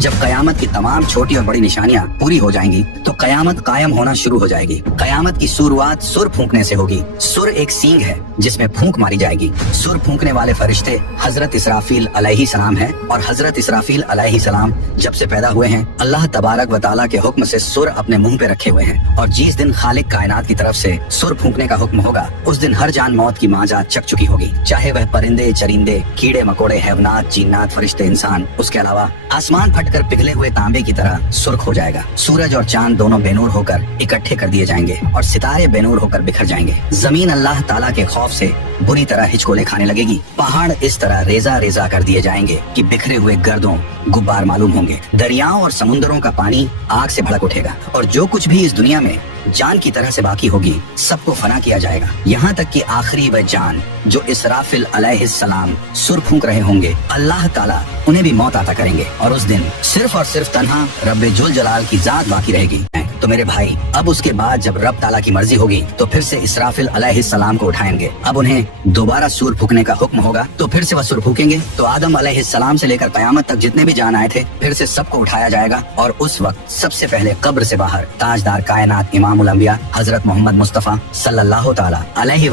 जब कयामत की तमाम छोटी और बड़ी निशानियां पूरी हो जाएंगी तो कयामत कायम होना शुरू हो जाएगी। कयामत की शुरुआत सुर फूंकने से होगी। सुर एक सींग है जिसमें फूंक मारी जाएगी। सुर फूंकने वाले फरिश्ते हजरत इसराफील अलैहिस्सलाम हैं और हजरत इसराफील अलैहिस्सलाम जब से पैदा हुए हैं अल्लाह तबारक व तआला के हुक्म से सुर अपने मुंह पे रखे हुए हैं और जिस दिन खालिक कायनात की तरफ से सुर फूंकने का हुक्म होगा उस दिन हर जान मौत की मांजा चक चुकी होगी, चाहे वह परिंदे, चरिंदे, कीड़े मकोड़े, हैवनात, जिन्नात, फरिश्ते, इंसान। उसके अलावा आसमान फटकर पिघले हुए तांबे की तरह सुर्ख हो जाएगा। सूरज और चांद दोनों बेनूर होकर इकट्ठे कर दिए जाएंगे और सितारे बेनूर होकर बिखर जाएंगे। जमीन अल्लाह ताला के खौफ से बुरी तरह हिचकोले खाने लगेगी। पहाड़ इस तरह रेजा रेजा कर दिए जाएंगे कि बिखरे हुए गर्दों गुब्बार मालूम होंगे। दरियाओं और समुद्रों का पानी आग से भड़क उठेगा और जो कुछ भी इस दुनिया में जान की तरह से बाकी होगी सबको फना किया जाएगा, यहाँ तक कि आखिरी वह जान जो इसराफिल अलैहिस्सलाम सुर फूंक रहे होंगे अल्लाह ताला उन्हें भी मौत अता करेंगे और उस दिन सिर्फ और सिर्फ तन्हा रब्बे जुल जलाल की जात बाकी रहेगी। तो मेरे भाई, अब उसके बाद जब रब ताला की मर्जी होगी तो फिर से इसराफिल अलैहिस्सलाम को उठाएंगे। अब उन्हें दोबारा सुर फूकने का हुक्म होगा तो फिर से वह सुर फूकेंगे। तो आदम अलैहिस्सलाम से लेकर कयामत तक जितने भी जान आए थे फिर से सबको उठाया जाएगा और उस वक्त सबसे पहले कब्र से बाहर ताजदार कायनात इमामुल अंबिया हजरत मोहम्मद मुस्तफा सल्लल्लाहु ताला अलैहि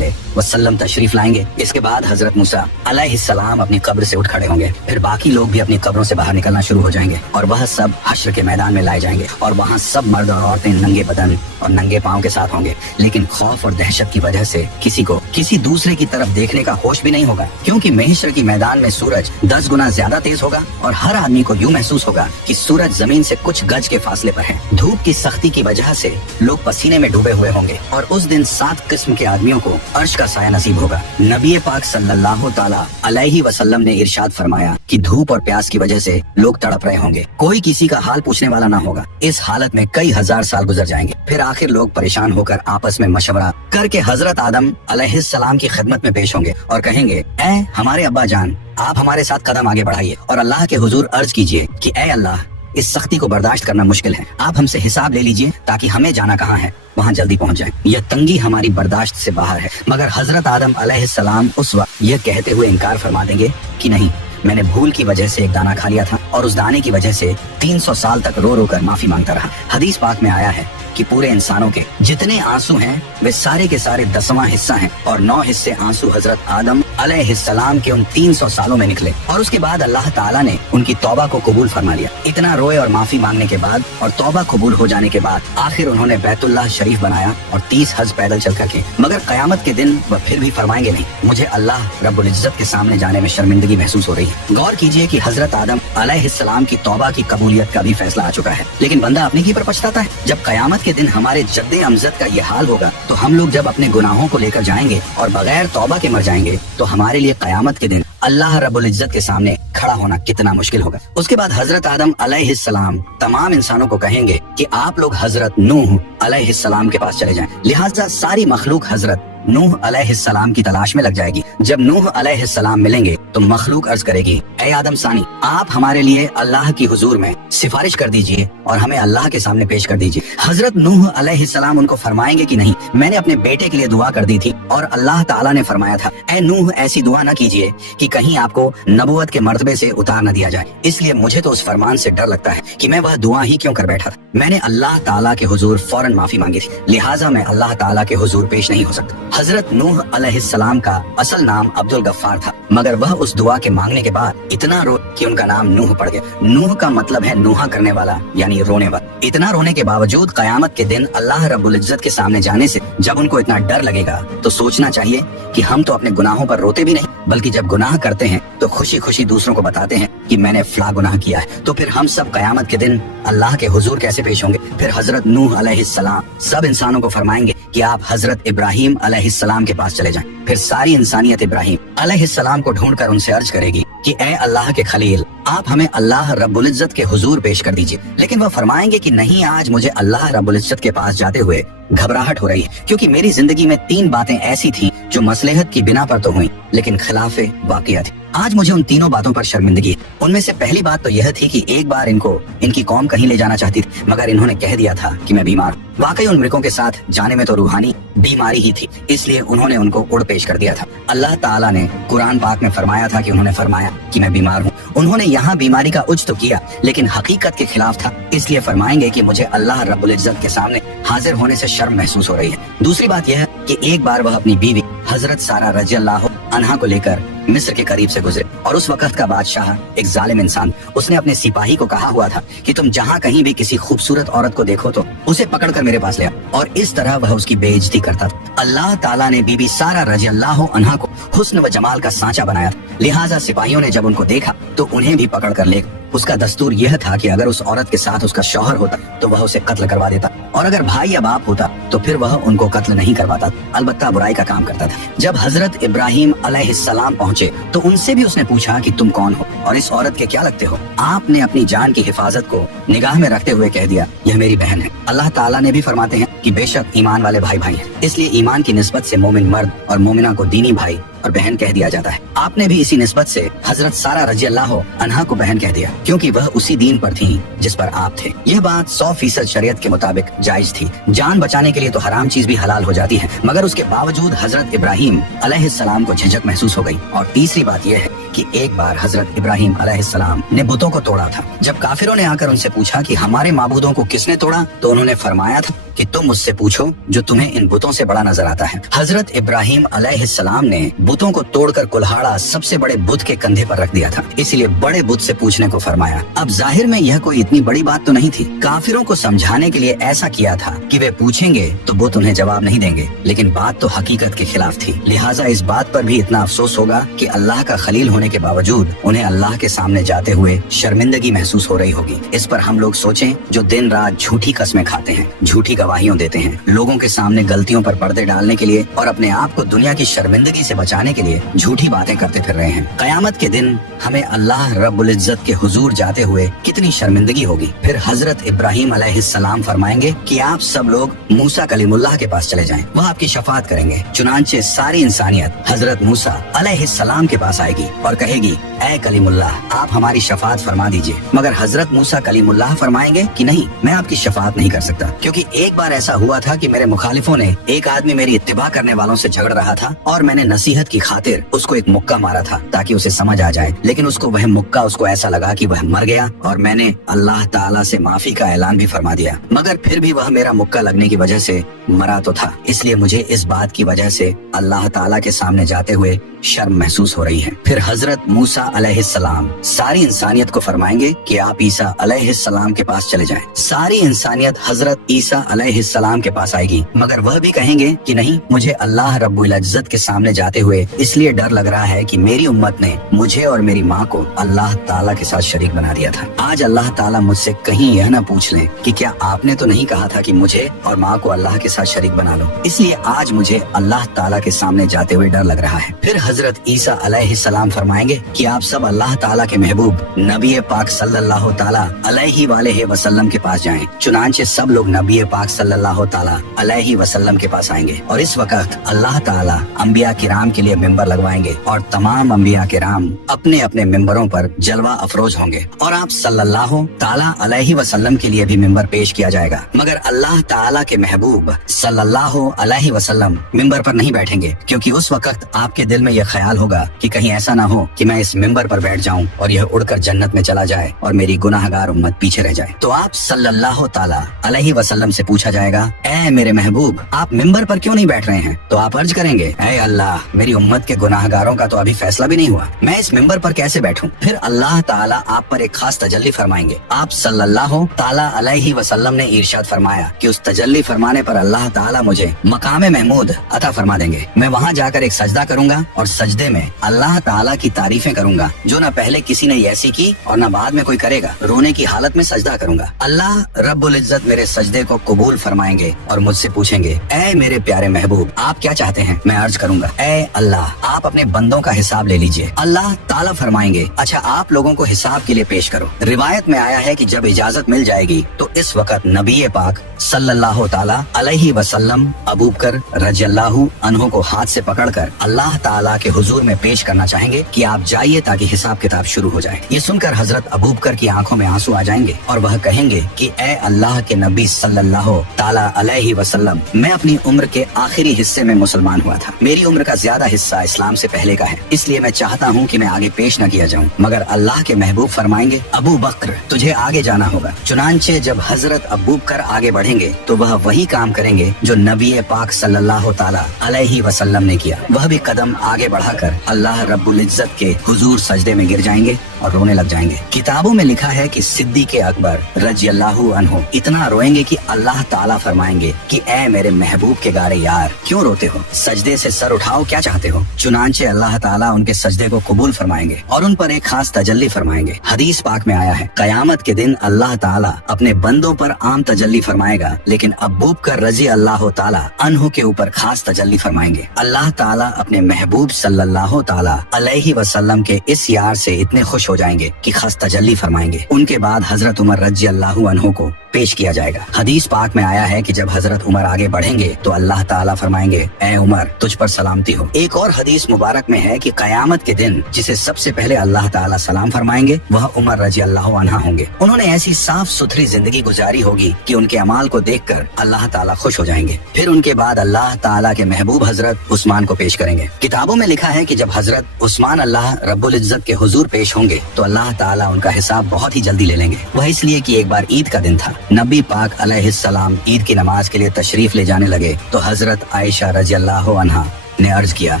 वसल्लम तशरीफ लाएंगे। इसके बाद हजरत मूसा अलैहिस्सलाम अपनी कब्र से उठ खड़े होंगे। फिर बाकी लोग भी अपनी कब्रों से बाहर निकलना शुरू हो जाएंगे और वह सब हश्र के मैदान में लाए जाएंगे और वहाँ सब मर्द और औरतें नंगे बदन और नंगे पाँव के साथ होंगे। लेकिन खौफ और दहशत की वजह से किसी को किसी दूसरे की तरफ देखने का होश भी नहीं होगा, क्योंकि महशर की मैदान में सूरज 10 गुना ज्यादा तेज होगा और हर आदमी को यूं महसूस होगा कि सूरज जमीन से कुछ गज के फासले पर है। धूप की सख्ती की वजह से लोग पसीने में डूबे हुए होंगे और उस दिन 7 किस्म के आदमियों को अर्श का साया नसीब होगा। नबी पाक सल्लल्लाहु ताला अलैहि वसल्लम ने इरशाद फरमाया कि धूप और प्यास की वजह से लोग तड़प रहे होंगे, कोई किसी का हाल पूछने वाला ना होगा। इस हालत में कई हजार साल गुजर जाएंगे। फिर आखिर लोग परेशान होकर आपस में मशवरा करके हजरत आदम अलैहिस्सलाम की खिदमत में पेश होंगे और कहेंगे, ऐ हमारे अब्बा जान, आप हमारे साथ कदम आगे बढ़ाइए और अल्लाह के हुजूर अर्ज कीजिए कि ऐ अल्लाह, इस सख्ती को बर्दाश्त करना मुश्किल है, आप हमसे हिसाब ले लीजिए ताकि हमें जाना कहाँ है वहाँ जल्दी पहुँच जाए। यह तंगी हमारी बर्दाश्त से बाहर है। मगर हजरत आदम अलैहिस्सलाम उस वक्त यह कहते हुए इनकार फरमा देंगे कि नहीं, मैंने भूल की वजह से एक दाना खा लिया था और उस दाने की वजह से 300 साल तक रो रो कर माफी मांगता रहा। हदीस पाक में आया है कि पूरे इंसानों के जितने आंसू हैं वे सारे के सारे 10वां हिस्सा हैं और 9 हिस्से आंसू हजरत आदम अलैहिस्सलाम के उन 300 सालों में निकले और उसके बाद अल्लाह ताला ने उनकी तौबा को कबूल फरमा लिया। इतना रोए और माफी मांगने के बाद और तौबा कबूल हो जाने के बाद आखिर उन्होंने बैतुल्लाह शरीफ बनाया और 30 हज पैदल चल करके। मगर कयामत के दिन वह फिर भी फरमाएंगे नहीं, मुझे अल्लाह रब्बुल इज्जत के सामने जाने में शर्मिंदगी महसूस हो रही है। गौर कीजिए कि हजरत आदम अलैहिस्सलाम की तौबा की कबूलियत का भी फैसला आ चुका है, लेकिन बंदा अपने ही पर पछताता है। जब कयामत के दिन हमारे जद्दे अमजद का ये हाल होगा तो हम लोग जब अपने गुनाहों को लेकर जाएंगे और बगैर तौबा के मर जाएंगे तो हमारे लिए कयामत के दिन अल्लाह रब्बुल इज्जत के सामने खड़ा होना कितना मुश्किल होगा। उसके बाद हजरत आदम अलैहिस्सलाम तमाम इंसानों को कहेंगे कि आप लोग हजरत नूह अलैहिस्सलाम के पास चले जाएं। लिहाजा सारी मखलूक हजरत नूह अलैहिस्सलाम की तलाश में लग जाएगी। जब नूह अलैहिस्सलाम मिलेंगे तो मखलूक अर्ज करेगी, ऐ आदम सानी, आप हमारे लिए अल्लाह की हुजूर में सिफारिश कर दीजिए और हमें अल्लाह के सामने पेश कर दीजिए। हजरत नूह अलैहिस्सलाम उनको फरमाएंगे कि नहीं, मैंने अपने बेटे के लिए दुआ कर दी थी और अल्लाह ताला ने फरमाया था, ऐ नूह, ऐसी दुआ न कीजिए कि कहीं आपको नबुवत के मर्तबे से उतार न दिया जाए। इसलिए मुझे तो उस फरमान से डर लगता है कि मैं वह दुआ ही क्यों कर बैठा था। मैंने अल्लाह ताला के हुजूर फौरन माफी मांगी थी, लिहाजा मैं अल्लाह ताला के हुजूर पेश नहीं हो सकता। हजरत नूह अलैहिस्सलाम का असल नाम अब्दुल गफ्फार था, मगर वह उस दुआ के मांगने के बाद इतना रो कि उनका नाम नूह पड़ गया। नूह का मतलब है नूहा करने वाला, यानी रोने वाला। इतना रोने के बावजूद कयामत के दिन अल्लाह रब्बुल इज्जत के सामने जाने से जब उनको इतना डर लगेगा तो सोचना चाहिए कि हम तो अपने गुनाहों पर रोते भी नहीं, बल्कि जब गुनाह करते हैं तो खुशी खुशी दूसरों को बताते हैं कि मैंने फला गुनाह किया है। तो फिर हम सब कयामत के दिन अल्लाह के हुजूर कैसे पेश होंगे। फिर हजरत नूह अलैहिस्सलाम सब इंसानों को फरमाएंगे कि आप हजरत इब्राहिम अलैहिस्सलाम के पास चले जाएं। फिर सारी इंसानियत इब्राहिम अलैहिस्सलाम को ढूंढकर उनसे अर्ज करेगी कि ऐ अल्लाह के खलील, आप हमें अल्लाह रब्बुल इज्जत के हुजूर पेश कर दीजिए। लेकिन वह फरमाएंगे कि नहीं, आज मुझे अल्लाह रब्बुल इज्जत के पास जाते हुए घबराहट हो रही है, क्योंकि मेरी जिंदगी में 3 बातें ऐसी थी जो मसलहत की बिना पर तो हुई लेकिन खिलाफे वाक़िया थी। आज मुझे उन तीनों बातों पर शर्मिंदगी है। उनमें से पहली बात तो यह थी कि एक बार इनको इनकी कौम कहीं ले जाना चाहती थी, मगर इन्होंने कह दिया था कि मैं बीमार हूँ। वाकई उन मृगों के साथ जाने में तो रूहानी बीमारी ही थी, इसलिए उन्होंने उनको उड़ पेश कर दिया था। अल्लाह ताला ने कुरान पाक में फरमाया था कि उन्होंने फरमाया कि मैं बीमार हूँ। उन्होंने यहाँ बीमारी का उज तो किया लेकिन हकीकत के खिलाफ था, इसलिए फरमाएंगे कि मुझे अल्लाह रब्बुल इज्जत के सामने हाजिर होने से शर्म महसूस हो रही है। दूसरी बात यह है कि एक बार वह अपनी बीवी हजरत सारा रज़ियल्लाहु अन्हा को लेकर मिस्र के करीब से गुजरे और उस वक्त का बादशाह एक जालिम इंसान, उसने अपने सिपाही को कहा हुआ था कि तुम जहाँ कहीं भी किसी खूबसूरत औरत को देखो तो उसे पकड़कर मेरे पास ले आओ, और इस तरह वह उसकी बेइज्जती करता था। अल्लाह ताला ने बीबी सारा रज़ियल्लाहु अन्हा को हुस्न व जमाल का सांचा बनाया था, लिहाजा सिपाहियों ने जब उनको देखा तो उन्हें भी पकड़ कर ले। उसका दस्तूर यह था कि अगर उस औरत के साथ उसका शौहर होता तो वह उसे कत्ल करवा देता, और अगर भाई या बाप होता तो फिर वह उनको कत्ल नहीं करवाता, अलबत्ता बुराई का काम करता था। जब हजरत इब्राहिम अलैहिस्सलाम पहुंचे तो उनसे भी उसने पूछा कि तुम कौन हो और इस औरत के क्या लगते हो। आपने अपनी जान की हिफाजत को निगाह में रखते हुए कह दिया यह मेरी बहन है। अल्लाह ताला ने भी फरमाते हैं कि बेशक ईमान वाले भाई भाई हैं, इसलिए ईमान की निस्बत से मोमिन मर्द और मोमिना को दीनी भाई और बहन कह दिया जाता है। आपने भी इसी निस्बत से हजरत सारा रज़ियल्लाहु अन्हा को बहन कह दिया, क्योंकि वह उसी दीन पर थी जिस पर आप थे। यह बात 100% शरीयत के मुताबिक जायज थी। जान बचाने के लिए तो हराम चीज भी हलाल हो जाती है, मगर उसके बावजूद हजरत इब्राहिम अलैहिस्सलाम को झिझक महसूस हो गई। और तीसरी बात यह है कि एक बार हजरत इब्राहिम अलैहिस्सलाम ने बुतों को तोड़ा था। जब काफिरों ने आकर उनसे पूछा कि हमारे माबूदों को किसने तोड़ा, तो उन्होंने फरमाया था कि तुम मुझसे पूछो जो तुम्हें इन बुतों से बड़ा नजर आता है। हजरत इब्राहिम अलैहिस्सलाम ने बुतों को तोड़कर कुल्हाड़ा सबसे बड़े बुत के कंधे पर रख दिया था, इसलिए बड़े बुत से पूछने को फरमाया। अब जाहिर में यह कोई इतनी बड़ी बात तो नहीं थी। काफिरों को समझाने के लिए ऐसा किया था कि वे पूछेंगे तो बुत उन्हें जवाब नहीं देंगे, लेकिन बात तो हकीकत के खिलाफ थी। लिहाजा इस बात पर भी इतना अफसोस होगा कि अल्लाह का खलील होने के बावजूद उन्हें अल्लाह के सामने जाते हुए शर्मिंदगी महसूस हो रही होगी। इस पर हम लोग सोचें जो दिन रात झूठी कस्में खाते हैं, झूठी गवाहियों देते हैं, लोगों के सामने गलतियों पर पर्दे डालने के लिए और अपने आप को दुनिया की शर्मिंदगी से बचाने के लिए झूठी बातें करते फिर रहे हैं। कयामत के दिन हमें अल्लाह रब्बुल इज्जत के हुजूर जाते हुए कितनी शर्मिंदगी होगी। फिर हजरत इब्राहिम अलैहिस्सलाम फरमाएंगे कि आप सब लोग मूसा कलीमुल्लाह के पास चले जाएं, वह आपकी शफाअत करेंगे। चुनांचे सारी इंसानियत हजरत मूसा अलैहिस्सलाम के पास आएगी और कहेगी ऐ कलीमुल्लाह आप हमारी शफाअत फरमा दीजिए, मगर हजरत मूसा कलीमुल्लाह फरमाएंगे कि नहीं, मैं आपकी शफाअत नहीं कर सकता, क्योंकि एक बार ऐसा हुआ था कि मेरे मुखालिफों ने एक आदमी मेरी इत्तिबा करने वालों से झगड़ रहा था और मैंने नसीहत की खातिर उसको एक मुक्का मारा था ताकि उसे समझ आ जाए, लेकिन उसको वह मुक्का उसको ऐसा लगा कि वह मर गया और मैंने अल्लाह ताला से माफी का ऐलान भी फरमा दिया, मगर फिर भी वह मेरा मुक्का लगने की वजह से मरा तो था। इसलिए मुझे इस बात की वजह से अल्लाह ताला के सामने जाते हुए शर्म महसूस हो रही है। फिर हजरत मूसा अलैहिस्सलाम सारी इंसानियत को फरमाएंगे कि आप ईसा अलैहिस्सलाम के पास चले जाएं। सारी इंसानियत हजरत ईसा अलैहिस्सलाम के पास आएगी, मगर वह भी कहेंगे कि नहीं, मुझे अल्लाह रब्बुल इज्जत के सामने जाते हुए इसलिए डर लग रहा है कि मेरी उम्मत ने मुझे और मेरी माँ को अल्लाह ताला के साथ शरीक बना दिया था। आज अल्लाह ताला मुझसे कहीं यह न पूछ ले कि क्या आपने तो नहीं कहा था कि मुझे और माँ को अल्लाह के साथ शरीक बना लो। इसलिए आज मुझे अल्लाह ताला के सामने जाते हुए डर लग रहा है। फिर हजरत ईसा अलैहिस्सलाम फरमाएंगे कि आप सब अल्लाह ताला के महबूब नबी पाक सल्लल्लाहु ताला अलैहि वालेहि वसल्लम के पास जाएं। चुनांचे सब लोग नबी पाक सल्लल्लाहु ताला अलैहि वसल्लम के पास आएंगे और इस वक्त अल्लाह ताला अंबिया किराम के लिए मिंबर लगवाएंगे और तमाम अंबिया किराम अपने अपने मिंबरों पर जलवा अफरोज होंगे और आप सल्लल्लाहु ताला अलैहि वसल्लम के लिए भी मिंबर पेश किया जाएगा, मगर अल्लाह ताला के महबूब सल्लल्लाहु अलैहि वसल्लम मिंबर पर नहीं बैठेंगे, क्योंकि उस वक्त आपके दिल में यह ख्याल होगा कि कहीं ऐसा ना हो कि मैं इस मिंबर पर बैठ जाऊं और यह उड़कर जन्नत में चला जाए और मेरी गुनाहगार उम्मत पीछे रह जाए। तो आप सल्लल्लाहु ताला अलैहि वसल्लम से पूछा जाएगा, ऐ मेरे महबूब आप मिंबर पर क्यों नहीं बैठ रहे हैं? तो आप अर्ज करेंगे, ऐ अल्लाह मेरी उम्मत के गुनाहगारों का तो अभी फैसला भी नहीं हुआ, मैं इस मिंबर पर कैसे बैठूं? फिर अल्लाह ताला आप पर एक खास तजल्ली फरमाएंगे। आप सल्लल्लाहु ताला अलैहि वसल्लम ने इरशाद फरमाया कि उस तजल्ली फरमाने पर अल्लाह ताला मुझे मकाम महमूद अता फरमा देंगे। मैं वहाँ जाकर एक सजदा करूंगा और सजदे में अल्लाह ताला की तारीफें करूंगा जो न पहले किसी ने ऐसी की और न बाद में कोई करेगा। रोने की हालत में सजदा करूंगा। अल्लाह रब्बुल इज्जत मेरे सजदे को कबूल फरमाएंगे और मुझसे पूछेंगे, ऐ मेरे प्यारे महबूब आप क्या चाहते हैं? मैं अर्ज करूंगा, ऐ अल्लाह आप अपने बंदों का हिसाब ले लीजिए। अल्लाह ताला फरमाएंगे, अच्छा आप लोगों को हिसाब के लिए पेश करो। रिवायत में आया है कि जब इजाजत मिल जाएगी तो इस वक्त नबी पाक सल्लल्लाहु ताला अलैहि वसल्लम अबू बकर रज़ियल्लाहु अन्हु को हाथ से पकड़कर अल्लाह ताला के हुजूर में पेश करना चाहेंगे कि आप जाइए ताकि हिसाब किताब शुरू हो जाए। ये सुनकर हजरत अबू बकर की आंखों में आंसू आ जाएंगे और वह कहेंगे कि ए अल्लाह के नबी सल्लल्लाहु ताला अलैहि वसल्लम, मैं अपनी उम्र के आखिरी हिस्से में मुसलमान हुआ था। मेरी उम्र का ज्यादा हिस्सा इस्लाम से पहले का है, इसलिए मैं चाहता हूँ कि मैं आगे पेश न किया जाऊँ। मगर अल्लाह के महबूब फरमाएंगे, अबू बकर तुझे आगे जाना होगा। चुनांचे जब हजरत अबू बकर आगे बढ़ेंगे तो वह वही काम करेंगे जो नबी पाक सल्लल्लाहु ताला अलैहि वसल्लम ने किया। वह भी कदम आगे बढ़ाकर अल्लाह रब्बुल इज्जत के हुजूर सजदे में गिर जाएंगे और रोने लग जाएंगे। किताबों में लिखा है कि सिद्दीक़ अकबर रज़ियल्लाहु अन्हु इतना रोएंगे कि अल्लाह ताला फरमाएंगे कि ए मेरे महबूब के गारे यार, क्यों रोते हो? सजदे से सर उठाओ, क्या चाहते हो? चुनांचे अल्लाह ताला उनके सजदे को कबूल फरमाएंगे और उन पर एक खास तजल्ली फरमाएंगे। हदीस पाक में आया है, कयामत के दिन अल्लाह ताला अपने बंदों पर आम तजल्ली फरमाएगा, लेकिन अबू बकर रज़ियल्लाहु ताला अन्हु के ऊपर खास तजल्ली फरमाएंगे। अल्लाह ताला अपने महबूब सल्लल्लाहु ताला अलैहि वसल्लम के इस यार से इतने खुश हो जाएंगे कि खास तजल्ली फरमाएंगे। उनके बाद हजरत उमर रज़ियल्लाहु अन्हु को पेश किया जाएगा। हदीस पाक में आया है कि जब हजरत उमर आगे बढ़ेंगे तो अल्लाह ताला फरमाएंगे, ए उमर तुझ पर सलामती हो। एक और हदीस मुबारक में है कि कयामत के दिन जिसे सबसे पहले अल्लाह ताला सलाम फरमाएंगे वह उमर रज़ियल्लाहु अन्हा होंगे। उन्होंने ऐसी साफ सुथरी जिंदगी गुजारी होगी कि उनके अमाल को देखकर अल्लाह ताला खुश हो जाएंगे। फिर उनके बाद अल्लाह ताला के महबूब हजरत उस्मान को पेश करेंगे। किताबों में लिखा है कि जब हजरत उस्मान अल्लाह रब्बुल इज्जत के हुजूर पेश होंगे तो अल्लाह ताला उनका हिसाब बहुत ही जल्दी ले लेंगे। वह इसलिए कि एक बार ईद का दिन था। नबी पाक अलैहिस्सलाम ईद की नमाज के लिए तशरीफ ले जाने लगे तो हजरत आयशा रज़ियल्लाहु अन्हा ने अर्ज किया,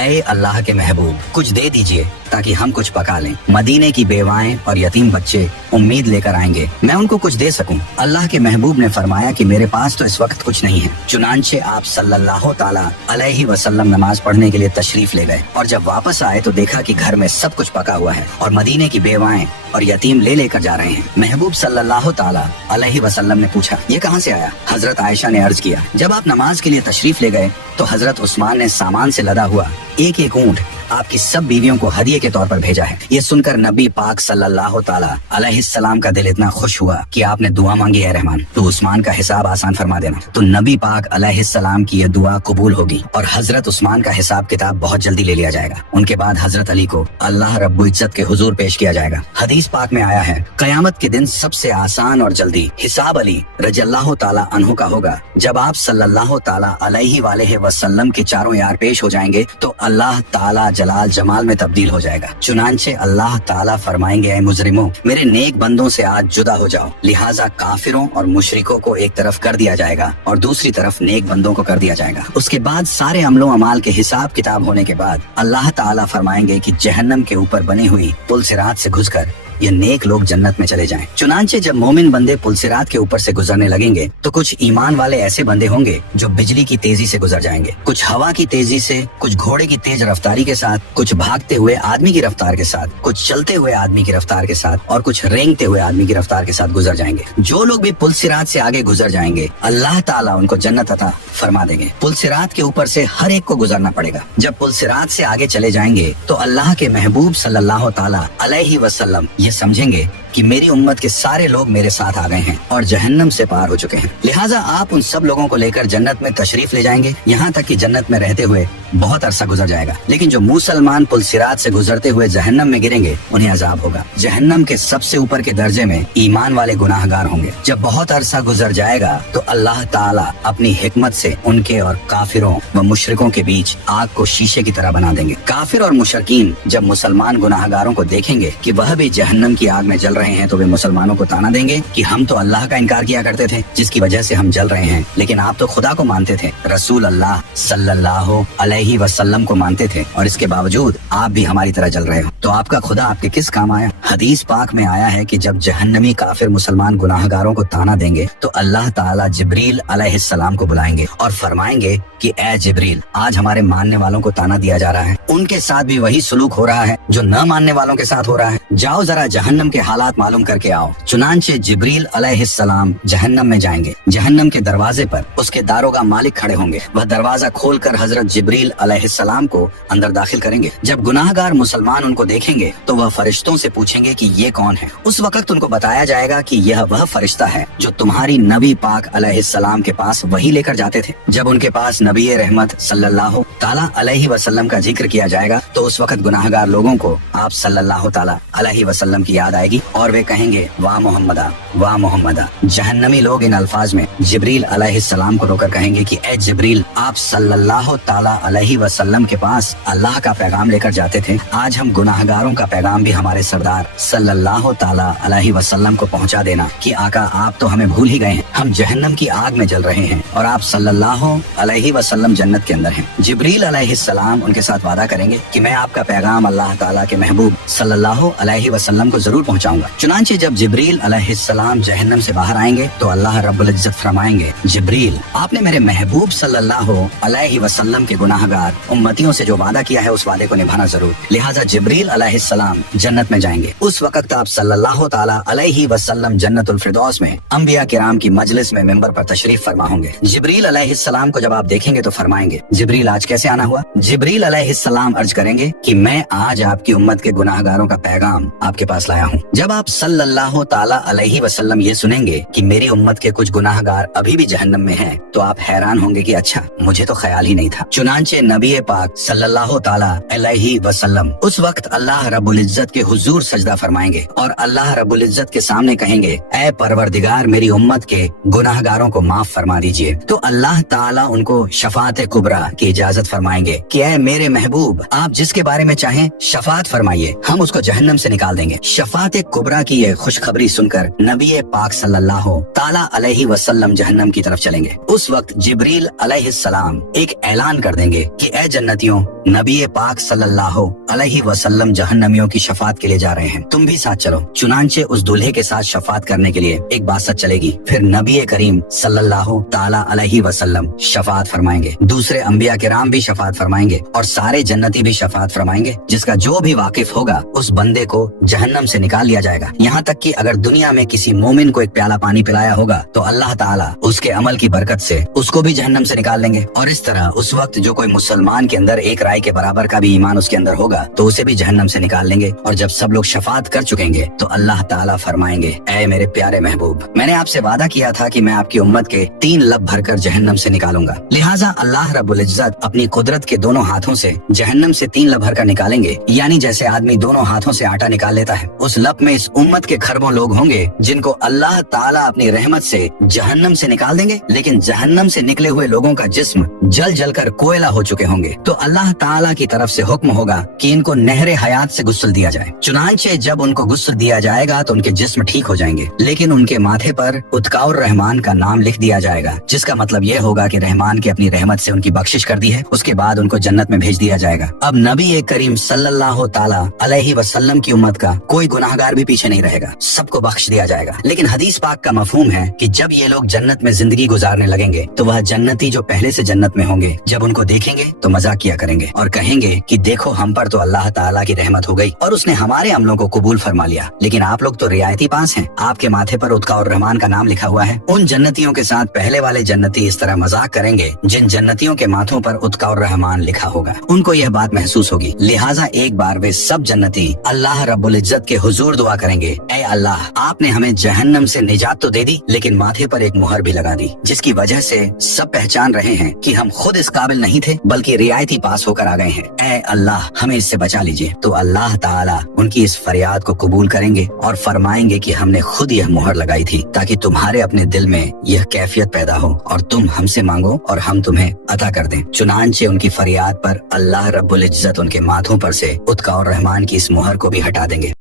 ए अल्लाह के महबूब कुछ दे दीजिए ताकि हम कुछ पका लें। मदीने की बेवाएं और यतीम बच्चे उम्मीद लेकर आएंगे, मैं उनको कुछ दे सकूं। अल्लाह के महबूब ने फरमाया कि मेरे पास तो इस वक्त कुछ नहीं है। चुनांचे आप सल्लल्लाहु ताला अलैहि वसल्लम नमाज पढ़ने के लिए तशरीफ ले गए और जब वापस आए तो देखा कि घर में सब कुछ पका हुआ है और मदीने की बेवाएं और यतीम लेकर जा रहे हैं। महबूब सल्लल्लाहु ताला अलैहि वसल्लम ने पूछा, ये कहाँ से आया? हजरत आयशा ने अर्ज किया, जब आप नमाज के लिए तशरीफ ले गए तो हजरत उस्मान ने सामान से लदा हुआ एक एक ऊंट आपकी सब बीवियों को हदिये के तौर पर भेजा है। ये सुनकर नबी पाक सल्लल्लाहु ताला अलैहिस्सलाम का दिल इतना खुश हुआ कि आपने दुआ मांगी, है रहमान तो उस्मान का हिसाब आसान फरमा देना। तो नबी पाक अलैहिस्सलाम की ये दुआ कबूल होगी और हजरत उस्मान का हिसाब किताब बहुत जल्दी ले लिया जाएगा। उनके बाद हजरत अली को अल्लाह रब्बुल इज्जत के हुजूर पेश किया जाएगा। हदीस पाक में आया है, कयामत के दिन सबसे आसान और जल्दी हिसाब अली रज़ियल्लाहु ताला अन्हु का होगा। जब आप सल्लल्लाहु ताला अलैहि वसल्लम के चारों यार पेश हो जाएंगे तो अल्लाह ताला जलाल जमाल में तब्दील हो जाएगा। चुनांचे अल्लाह ताला फरमाएंगे, ऐ मुजरिमों मेरे नेक बंदों से आज जुदा हो जाओ। लिहाजा काफिरों और मुशरिकों को एक तरफ कर दिया जाएगा और दूसरी तरफ नेक बंदों को कर दिया जाएगा। उसके बाद सारे अमलों अमाल के हिसाब किताब होने के बाद अल्लाह ताला फरमाएंगे कि जहन्नम के ऊपर बनी हुई पुल सिरात से घुसकर ये नेक लोग जन्नत में चले जाएं। चुनांचे जब मोमिन बंदे पुल सिरात के ऊपर से गुजरने लगेंगे तो कुछ ईमान वाले ऐसे बंदे होंगे जो बिजली की तेजी से गुजर जाएंगे, कुछ हवा की तेजी से, कुछ घोड़े की तेज रफ्तारी के साथ, कुछ भागते हुए आदमी की रफ्तार के साथ, कुछ चलते हुए आदमी की रफ्तार के साथ और कुछ रेंगते हुए आदमी की रफ्तार के साथ गुजर जाएंगे। जो लोग भी पुल सिरात से आगे गुजर जाएंगे अल्लाह ताला उनको जन्नत अता फरमा देंगे। पुल सिरात के ऊपर से हर एक को गुजरना पड़ेगा। जब पुल सिरात से आगे चले जाएंगे तो अल्लाह के महबूब सल्लल्लाहु ताला अलैहि वसल्लम ये समझेंगे कि मेरी उम्मत के सारे लोग मेरे साथ आ गए हैं और जहन्नम से पार हो चुके हैं। लिहाजा आप उन सब लोगों को लेकर जन्नत में तशरीफ ले जाएंगे, यहाँ तक कि जन्नत में रहते हुए बहुत अरसा गुजर जाएगा। लेकिन जो मुसलमान पुल सिरात से गुजरते हुए जहन्नम में गिरेंगे उन्हें अजाब होगा। जहन्नम के सबसे ऊपर के दर्जे में ईमान वाले गुनाहगार होंगे। जब बहुत अरसा गुजर जाएगा तो अल्लाह ताला अपनी हिकमत से उनके और काफिरों व मुशरिकों के बीच आग को शीशे की तरह बना देंगे। काफिर और मुशरकीन जब मुसलमान गुनाहगारों को देखेंगे कि वह भी जहन्नम की आग में जल रहे हैं तो वे मुसलमानों को ताना देंगे कि हम तो अल्लाह का इनकार किया करते थे जिसकी वजह से हम जल रहे हैं, लेकिन आप तो खुदा को मानते थे, रसूल अल्लाह सल्लल्लाहु अलैहि वसल्लम को मानते थे और इसके बावजूद आप भी हमारी तरह जल रहे हो, तो आपका खुदा आपके किस काम आया? हदीस पाक में आया है कि जब जहन्नमी काफिर मुसलमान गुनाहगारों को ताना देंगे तो अल्लाह ताला जिब्रील अलैहिस्सलाम को बुलाएंगे और फरमाएंगे कि ए जिब्रील, आज हमारे मानने वालों को ताना दिया जा रहा है, उनके साथ भी वही सलूक हो रहा है जो न मानने वालों के साथ हो रहा है। जाओ जरा जहन्नम के हालात मालूम करके आओ। चुनांचे जिब्रील अलैहिस्सलाम जहन्नम में जाएंगे। जहन्नम के दरवाजे पर उसके दारोगा मालिक खड़े होंगे। वह दरवाजा खोलकर हजरत जिब्रील अलैहिस्सलाम को अंदर दाखिल करेंगे। जब गुनाहगार मुसलमान उनको देखेंगे तो वह फरिश्तों से पूछेंगे कि ये कौन है। उस वक्त उनको बताया जाएगा कि यह वह फरिश्ता है जो तुम्हारी नबी पाक अलैहिस्सलाम के पास वही लेकर जाते थे। जब उनके पास नबी रहमत सल्लल्लाहु ताला अलैहि वसल्लम का जिक्र किया जाएगा तो उस वक्त गुनाहगार लोगों को आप सल्लल्लाहु ताला अलैहि वसल्लम की याद आएगी और वे कहेंगे वाह मोहम्मदा, वाह मोहम्मदा। जहन्नमी लोग इन अल्फाज में जिब्रील अलैहिस्सलाम को रोकर कहेंगे कि ए जिब्रील, आप सल्लल्लाहु ताला अलैहि वसल्लम के पास अल्लाह का पैगाम लेकर जाते थे, आज हम गुनाहगारों का पैगाम भी हमारे सरदार सल्लल्लाहु ताला अलैहि वसल्लम को पहुंचा देना कि आका आप तो हमें भूल ही गए हैं, हम जहन्नम की आग में जल रहे हैं और आप सल्लल्लाहु अलैहि वसल्लम जन्नत के अंदर हैं। जिब्रील अलैहिस्सलाम उनके साथ वादा करेंगे कि मैं आपका पैगाम अल्लाह ताला के महबूब सल्लल्लाहु अलैहि वसल्लम को जरूर पहुंचाऊंगा। चुनांचे जब जिब्रील अलैहिस्सलाम जहन्नम से बाहर आएंगे तो अल्लाह रब्बुल इज्जत फरमाएंगे, जिब्रील आपने मेरे महबूब सल्लल्लाहु अलैहि वसल्लम के गुनाहगार उम्मतियों से जो वादा किया है उस वादे को निभाना जरूर। लिहाजा जिब्रील अलैहिस्सलाम जन्नत में जाएंगे। उस वक्त आप सल्लल्लाहु ताला अलैहि वसल्लम जन्नतुल फिरदौस में अंबिया किराम की मजलिस में मिंबर पर तशरीफ फरमा होंगे। जिब्रील अलैहिस्सलाम को जब आप देखेंगे तो फरमाएंगे, जिब्रील आज कैसे आना हुआ? जिब्रील अलैहिस्सलाम अर्ज करेंगे कि मैं आज आपकी उम्मत के गुनाहगारों का पैगाम आपके पास लाया हूँ। जब आप सल्लल्लाहु ताला अलैहि वसल्लम ये सुनेंगे कि मेरी उम्मत के कुछ गुनाहगार अभी भी जहन्नम में हैं, तो आप हैरान होंगे कि अच्छा, मुझे तो ख्याल ही नहीं था। चुनांचे नबी पाक सल्लल्लाहु ताला अलैहि वसल्लम उस वक्त अल्लाह रब्बुल इज्जत के हुजूर सजदा फरमाएंगे और अल्लाह रब्बुल इज्जत के सामने कहेंगे, ऐ परवरदिगार मेरी उम्मत के गुनाहगारों को माफ फरमा दीजिए। तो अल्लाह ताला उनको शफात कुबरा की इजाजत फरमाएंगे कि ऐ मेरे महबूब, आप जिसके बारे में चाहें शफात फरमाइए, हम उसको जहन्नम से निकाल देंगे। शफात कुबरा की ये खुशखबरी सुनकर नबी पाक सल्लल्लाहु ताला अलैहि वसल्लम जहन्नम की तरफ चलेंगे। उस वक्त जिब्रील अलैहिस्सलाम एक ऐलान कर देंगे कि ऐ जन्नतियों, नबी पाक सल्लल्लाहु अलैहि वसल्लम जहन्नमियों की शफात के लिए जा रहे हैं, तुम भी साथ चलो। चुनांचे उस दूल्हे के साथ शफात करने के लिए एक बात सच चलेगी। फिर नबी करीम सल्लल्लाहु ताला अलैहि वसल्लम शफात फरमाएंगे, दूसरे अंबिया किराम भी शफात फरमाएंगे और सारे जन्नती भी शफात फरमाएंगे। जिसका जो भी वाकिफ होगा उस बंदे को जहन्नम से निकाल लिया जाएगा। यहाँ तक कि अगर दुनिया में किसी मोमिन को एक प्याला पानी पिलाया होगा तो अल्लाह ताला उसके अमल की बरकत से उसको भी जहन्नम से निकाल देंगे। और इस तरह उस वक्त जो कोई मुसलमान के अंदर एक राय के बराबर का भी ईमान उसके अंदर होगा तो उसे भी जहन्नम से निकाल लेंगे। और जब सब लोग शफात कर चुकेंगे तो अल्लाह ताला फरमाएंगे, ऐ मेरे प्यारे महबूब, मैंने आपसे वादा किया था कि मैं आपकी उम्मत के 3 लब भरकर जहन्नम से निकालूंगा। लिहाजा अल्लाह रब्बुल इज्जत अपनी कुदरत के दोनों हाथों से जहन्नम से 3 लब भरकर निकालेंगे। यानी जैसे आदमी दोनों हाथों से आटा निकाल लेता है, उस लब में इस उम्मत के खरबों लोग होंगे जिनको अल्लाह ताला अपनी रहमत से जहन्नम से निकाल देंगे। लेकिन जहन्नम से निकले हुए लोगों का जिस्म जल जल कर कोयला हो चुके होंगे। तो अल्लाह ताला की तरफ से हुक्म होगा कि इनको नहरे हयात से गुस्ल दिया जाए। चुनांचे जब उनको गुस्ल दिया जाएगा तो उनके जिस्म ठीक हो जाएंगे, लेकिन उनके माथे पर उत्काउर रहमान का नाम लिख दिया जाएगा, जिसका मतलब ये होगा कि रहमान की अपनी रहमत से उनकी बख्शिश कर दी है। उसके बाद उनको जन्नत में भेज दिया जाएगा। अब नबी करीम सल्लल्लाहु ताला अलैहि वसल्लम की उम्मत का कोई गुनाहगार भी पीछे नहीं रहेगा, सबको बख्श दिया जाएगा। लेकिन हदीस पाक का मफहूम है कि जब ये लोग जन्नत में जिंदगी गुजारने लगेंगे तो वह जन्नती जो पहले से जन्नत में होंगे जब उनको देखेंगे तो मजाक किया करेंगे और कहेंगे कि देखो हम पर तो अल्लाह ताला की रहमत हो गई और उसने हमारे अमलों को कबूल फरमा लिया, लेकिन आप लोग तो रियायती पास हैं, आपके माथे पर उत्का और रहमान का नाम लिखा हुआ है। उन जन्नतियों के साथ पहले वाले जन्नती इस तरह मजाक करेंगे जिन जन्नतियों के माथों पर उत्का और रहमान लिखा होगा। उनको यह बात महसूस होगी। लिहाजा एक बार वे सब जन्नती अल्लाह रब्बुल इज्जत के हुजूर दुआ करेंगे, ऐ अल्लाह, आपने हमें जहन्नम से निजात तो दे दी, लेकिन माथे पर एक मुहर भी लगा दी, जिसकी वजह से सब पहचान रहे हैं कि हम खुद इस काबिल नहीं थे बल्कि रियायती पास होकर आ गए हैं। ऐ अल्लाह, हमें इससे बचा लीजिए। तो अल्लाह ताला उनकी इस फरियाद को कबूल करेंगे और फरमाएंगे कि हमने खुद यह मुहर लगाई थी ताकि तुम्हारे अपने दिल में यह कैफियत पैदा हो और तुम हमसे मांगो और हम तुम्हें अता कर दें। चुनांचे उनकी फरियाद पर अल्लाह रब्बुल इज्जत उनके माथों पर से उत्का और रहमान की इस मुहर को भी हटा देंगे।